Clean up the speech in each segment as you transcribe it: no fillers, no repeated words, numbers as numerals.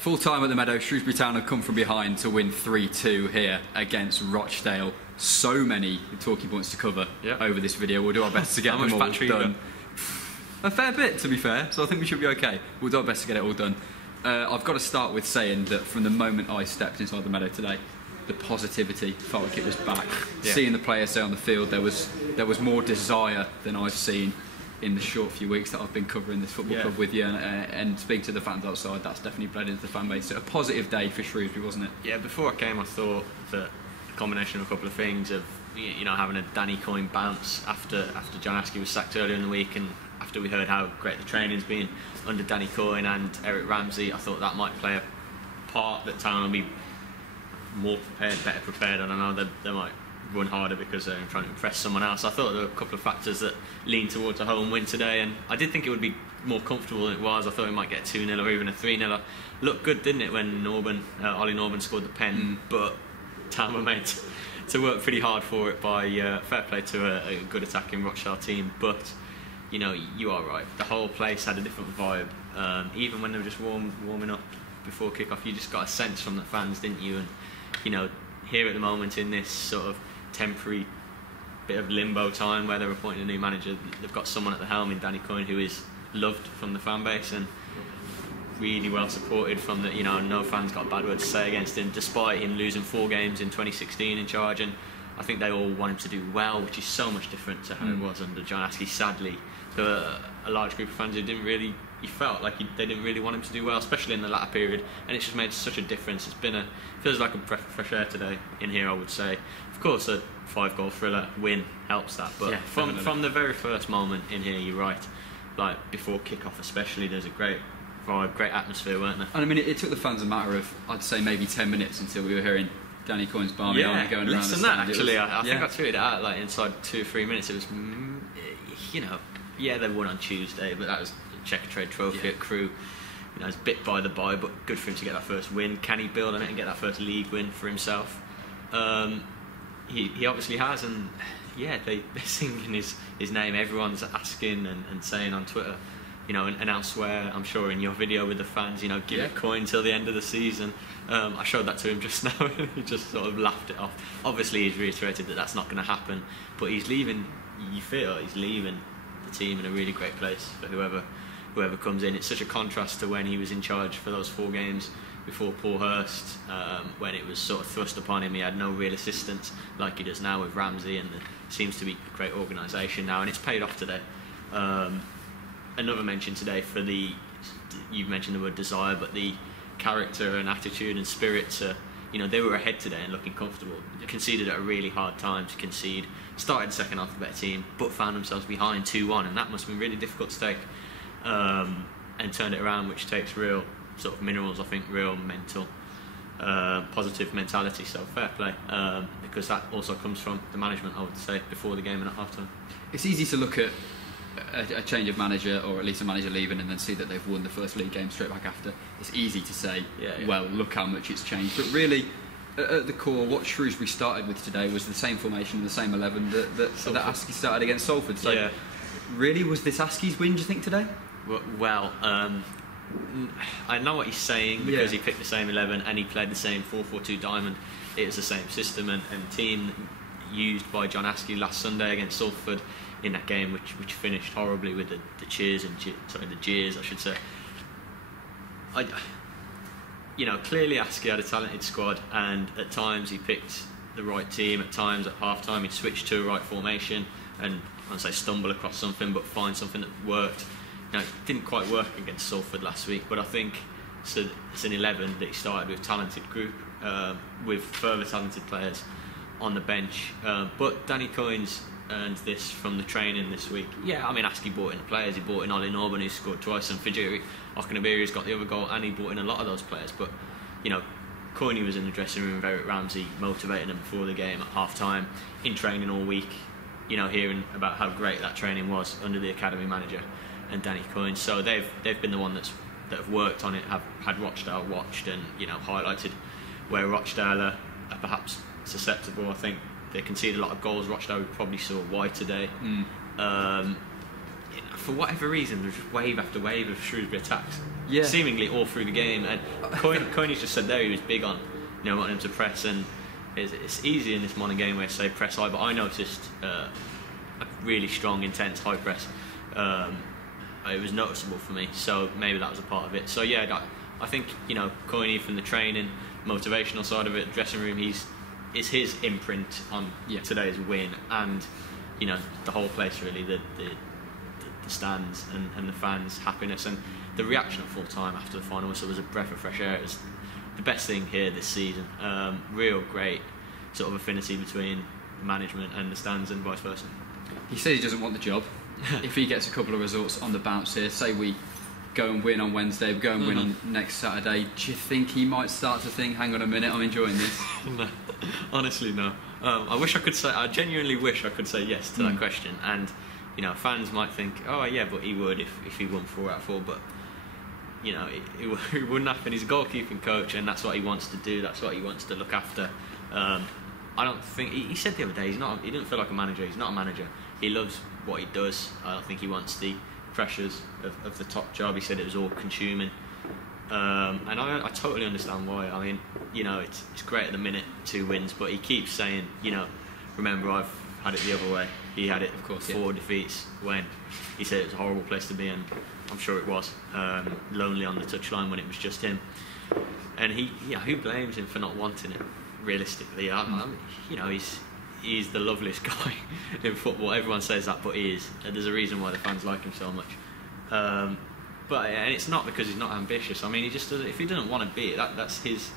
Full time at the Meadow, Shrewsbury Town have come from behind to win 3-2 here against Rochdale. So many talking points to cover over this video. We'll do our best to get them all done. A fair bit, to be fair, so I think we should be okay. We'll do our best to get it all done. I've got to start with saying that from the moment I stepped inside the Meadow today, the positivity felt like it was back. Seeing the players stay on the field, there was more desire than I've seen in the short few weeks that I've been covering this football club with you, and speaking to the fans outside, that's definitely bled into the fan base. So a positive day for Shrewsbury, wasn't it? Yeah, before I came I thought that the combination of a couple of things of, you know, having a Danny Coyne bounce after John Askey was sacked earlier in the week, and after we heard how great the training's been under Danny Coyne and Eric Ramsey, I thought that might play a part, that Town will be more prepared, better prepared. I don't know, they might run harder because they're trying to impress someone else. I thought there were a couple of factors that leaned towards a home win today, and I did think it would be more comfortable than it was. I thought we might get 2-0 or even a 3-0. Looked good, didn't it, when Ollie Norburn scored the pen, but Town were made to work pretty hard for it by fair play to a good attacking Rochdale team. But, you know, you are right, the whole place had a different vibe. Even when they were just warming up before kick-off, you just got a sense from the fans, didn't you? And, you know, here at the moment in this sort of temporary bit of limbo time where they're appointing a new manager, they've got someone at the helm in Danny Coyne who is loved from the fan base and really well supported from the, you know, no fans got a bad word to say against him, despite him losing 4 games in 2016 in charge. And I think they all want him to do well, which is so much different to how it was under John Askey. Sadly, there were a large group of fans who didn't really, you felt like they didn't really want him to do well, especially in the latter period, and it's just made such a difference. It's been feels like a breath of fresh air today in here, I would say. Of course, a 5-goal thriller win helps that, but from the very first moment in here, you're right, like before kick-off especially, there's a great vibe, great atmosphere, weren't there? And I mean, it took the fans a matter of, I'd say, maybe 10 minutes until we were hearing Danny Coyne's balmy army going around the stand. That actually, I think I tweeted it out like inside 2 or 3 minutes. It was, you know, they won on Tuesday, but that was a Checker Trade Trophy at Crewe. You know, it's bit by the by, but good for him to get that first win. Can he build on it and get that first league win for himself? He obviously has, and they're singing his name. Everyone's asking and saying on Twitter, you know, and elsewhere, I'm sure in your video with the fans, you know, give it Coyne till the end of the season. I showed that to him just now and he just sort of laughed it off. Obviously he's reiterated that that's not going to happen, but he's leaving, you feel he's leaving the team in a really great place for whoever comes in. It's such a contrast to when he was in charge for those 4 games before Paul Hurst, when it was sort of thrust upon him. He had no real assistance like he does now with Ramsey, and there seems to be great organisation now, and it's paid off today. Another mention today for you've mentioned the word desire, but the character and attitude and spirit to, you know, they were ahead today and looking comfortable. They conceded at a really hard time to concede. Started the second half a better team, but found themselves behind 2-1, and that must have been really difficult to take. And turned it around, which takes real sort of minerals, I think, real mental, positive mentality. So fair play, because that also comes from the management, I would say, before the game and at half time. It's easy to look at a change of manager, or at least a manager leaving, and then see that they've won the first league game straight back after. It's easy to say, well, look how much it's changed. But really, at the core, what Shrewsbury started with today was the same formation and the same 11 that Askey started against Salford. So really, was this Askey's win, do you think, today? Well, I know what he's saying, because he picked the same 11 and he played the same 4-4-2 diamond. It was the same system and team used by John Askey last Sunday against Salford in that game, which finished horribly with the cheers and the jeers, I should say. You know, clearly Askey had a talented squad, and at times he picked the right team. At times at half time he'd switch to a right formation and, I won't say stumble across something, but find something that worked. Now, it didn't quite work against Salford last week, but I think it's an 11 that he started with, talented group, with further talented players on the bench. But Danny Coyne's earned this from the training this week. I mean, Askey brought in the players. He brought in Ollie Norburn, who scored twice, and Fajiri Okunabiri's got the other goal, and he brought in a lot of those players. But, you know, Coyne was in the dressing room with Eric Ramsey, motivating them before the game at half-time, in training all week, you know, hearing about how great that training was under the academy manager and Danny Coyne. So they've been the one that have worked on it, have had Rochdale watched, and, you know, highlighted where Rochdale are perhaps susceptible. I think they conceded a lot of goals. Rochdale probably saw why today. for whatever reason, there's just wave after wave of Shrewsbury attacks, seemingly all through the game. And Coyne's just said there he was big on, wanting him to press, and it's easy in this modern game where you say press high, but I noticed a really strong, intense high press. It was noticeable for me, so maybe that was a part of it. So yeah, I think Coyne, from the training, motivational side of it, dressing room, it's his imprint on today's win, and the whole place really, the stands and the fans' happiness, and the reaction at full time after the final whistle was a breath of fresh air. It was the best thing here this season. Real great sort of affinity between management and the stands and vice versa. He says he doesn't want the job. If he gets a couple of results on the bounce here, say we go and win on Wednesday, we go and win on next Saturday, do you think he might start to think, hang on a minute, I'm enjoying this? No, honestly no. I genuinely wish I could say yes to that question, and fans might think, oh yeah, but he would if he won 4 out of 4, but it wouldn't happen. He's a goalkeeping coach, and that's what he wants to do, that's what he wants to look after. I don't think he said the other day he didn't feel like a manager. He's not a manager. He loves what he does. I don't think he wants the pressures of the top job. He said it was all consuming, and I totally understand why. I mean, it's great at the minute, 2 wins, but he keeps saying, remember, I've had it the other way. He had it, of course, 4 defeats when he said it was a horrible place to be, and I'm sure it was. Lonely on the touchline when it was just him, and who blames him for not wanting it? Realistically, he's the loveliest guy in football. Everyone says that, but he is. And there's a reason why the fans like him so much. And it's not because he's not ambitious. I mean, he just doesn't. If he doesn't want to be it, that's his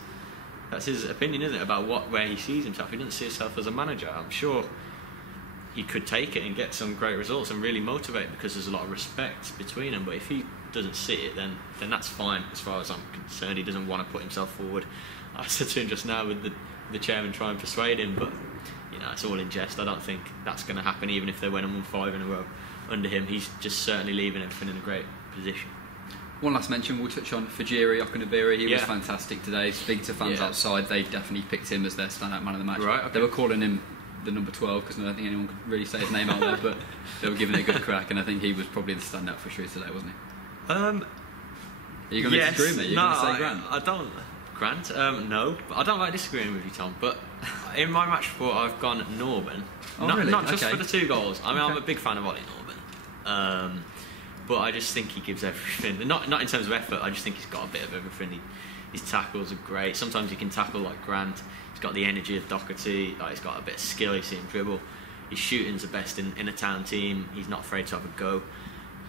opinion, isn't it? About where he sees himself. He doesn't see himself as a manager. I'm sure he could take it and get some great results and really motivate, because there's a lot of respect between them. But if he doesn't see it, then that's fine as far as I'm concerned. He doesn't want to put himself forward. I said to him just now, with the chairman try and persuade him, but it's all in jest. I don't think that's going to happen, even if they went and won 5 in a row under him. He's just certainly leaving everything in a great position. One last mention, we'll touch on Fajiri Okunabiri. He was fantastic today. Speaking to fans outside, they definitely picked him as their standout man of the match. Right, okay. They were calling him the number 12 because I don't think anyone could really say his name out there, but they were giving it a good crack, and I think he was probably the standout for Shrews today, wasn't he? Are you going to disagree with me? You're going to say Grant? I don't. Grant? No. But I don't like disagreeing with you, Tom. But in my match report, I've gone Norben. Really? Not just for the 2 goals. I mean, I'm a big fan of Ollie Norben. But I just think he gives everything. Not in terms of effort. I just think he's got a bit of everything. His tackles are great. Sometimes he can tackle like Grant. He's got the energy of Doherty. He's got a bit of skill. You see him dribble. His shooting's the best in a town team. He's not afraid to have a go.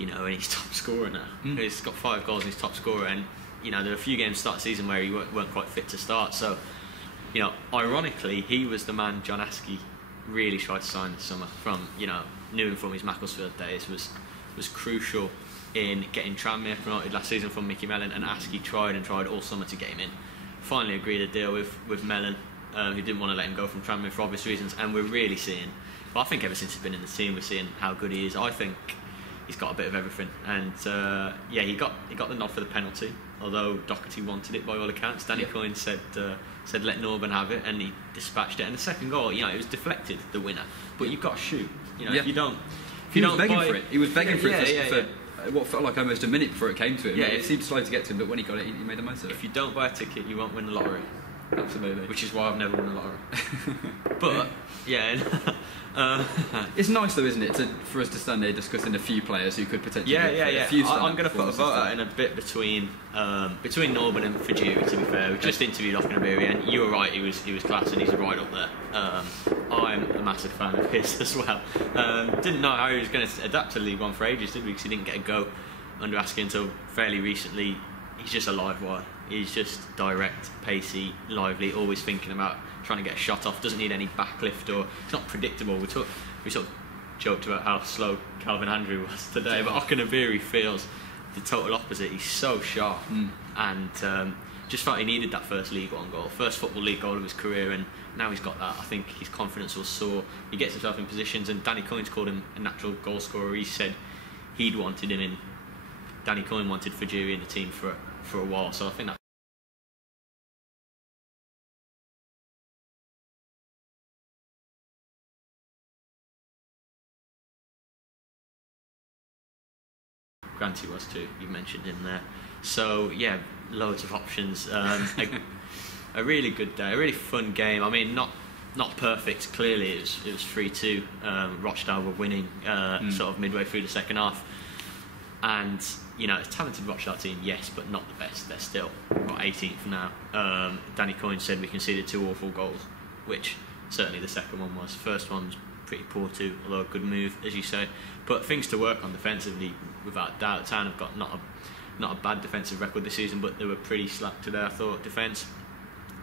And he's top scorer now. He's got 5 goals and he's top scorer. And there are a few games start of the season where he weren't quite fit to start. So, ironically, he was the man John Askey really tried to sign this summer. From knew him from his Macclesfield days. Was crucial in getting Tranmere promoted last season from Mickey Mellon, and Askey tried all summer to get him in. Finally agreed a deal with Mellon, who didn't want to let him go from Tranmere for obvious reasons. And we're really seeing. But I think ever since he's been in the team, we're seeing how good he is. I think he's got a bit of everything, and he got the nod for the penalty, although Doherty wanted it by all accounts. Danny Coyne said let Norben have it, and he dispatched it. And the second goal, it was deflected, the winner, but you've got to shoot. If you don't, he was begging for it. He was begging for it for what felt like almost a minute before it came to him. It seemed slow to get to him, but when he got it, he made the most of it. If you don't buy a ticket, you won't win the lottery. Absolutely. Which is why I've never won a lottery. But it's nice though, isn't it, for us to stand there discussing a few players who could potentially. I'm going to put a vote out in a bit between Norben and Fajiri. To be fair, we just interviewed Okunabiri, and you were right. He was class, and he's right up there. I'm a massive fan of his as well. Didn't know how he was going to adapt to League One for ages, did we? Because he didn't get a go under Askey until fairly recently. He's just a live wire. He's just direct, pacey, lively, always thinking about trying to get a shot off. Doesn't need any backlift, or it's not predictable. We sort of joked about how slow Calvin Andrew was today, but Okunabiri feels the total opposite. He's so sharp, and just felt he needed that first League One goal, first Football League goal of his career, and now he's got that. I think his confidence will soar. He gets himself in positions, and Danny Coyne's called him a natural goal scorer. He said he'd wanted him in. Danny Coyne wanted Fajiri in the team for a while, so I think that Granty was too. You mentioned him there. So yeah, loads of options. A really good day, a really fun game. I mean, not perfect. Clearly, it was 3-2. Rochdale were winning sort of midway through the second half, and you know, it's a talented Rochdale team, yes, but not the best. They're still 18th now. Danny Coyne said we conceded 2 awful goals, which certainly the second one was. First one was pretty poor too, although a good move, as you say. But things to work on defensively, without doubt. Town have got not a bad defensive record this season, but they were pretty slack today, I thought. Defence,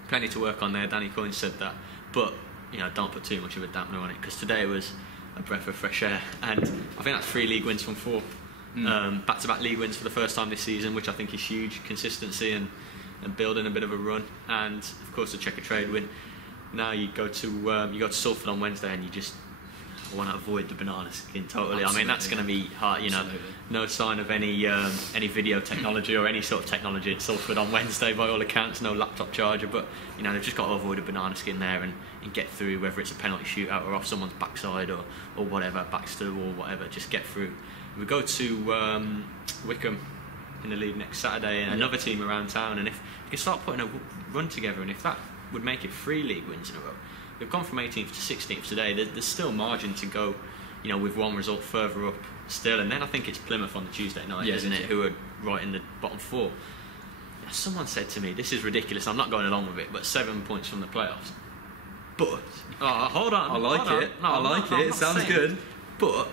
plenty to work on there. Danny Coyne said that, but you know, don't put too much of a dampener on it, because today was a breath of fresh air, and I think that's 3 league wins from 4. Back-to-back league wins for the first time this season, which I think is huge. Consistency and building a bit of a run, and of course the Checker Trade win. Now you go to Salford on Wednesday, and you just want to avoid the banana skin totally. Absolutely. I mean, that's going to be hard. You know, no sign of any video technology or any sort of technology at Salford on Wednesday by all accounts. No laptop charger, but you know, they've just got to avoid a banana skin there and get through, whether it's a penalty shootout or off someone's backside or whatever, backs to the wall, whatever. Just get through. We go to Wickham in the league next Saturday, and another team around town, and if you can start putting a run together, and if that would make it 3 league wins in a row. We've gone from 18th to 16th today. There's still margin to go, you know, with one result further up still, and then I think it's Plymouth on the Tuesday night, isn't it, who are right in the bottom 4. Someone said to me, this is ridiculous, I'm not going along with it, but 7 points from the playoffs. But hold on, I like it. No, I like it. It sounds good. But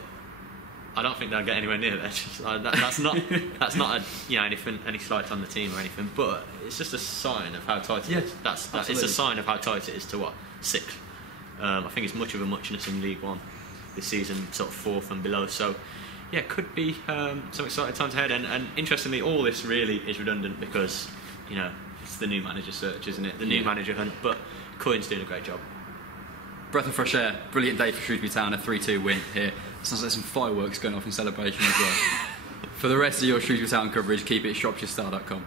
I don't think they'll get anywhere near that. That's not a, you know, any slight on the team or anything. But it's just a sign of how tight it is. It's a sign of how tight it is to 6th. I think it's much of a muchness in League One this season, sort of 4th and below. So yeah, could be some exciting times ahead. And interestingly, all this really is redundant because, you know, it's the new manager search, isn't it? The new manager hunt. But Coyne's doing a great job. Breath of fresh air. Brilliant day for Shrewsbury Town. A 3-2 win here. Sounds like some fireworks going off in celebration as well. For the rest of your Shrewsbury Town coverage, keep it at shropshirestyle.com.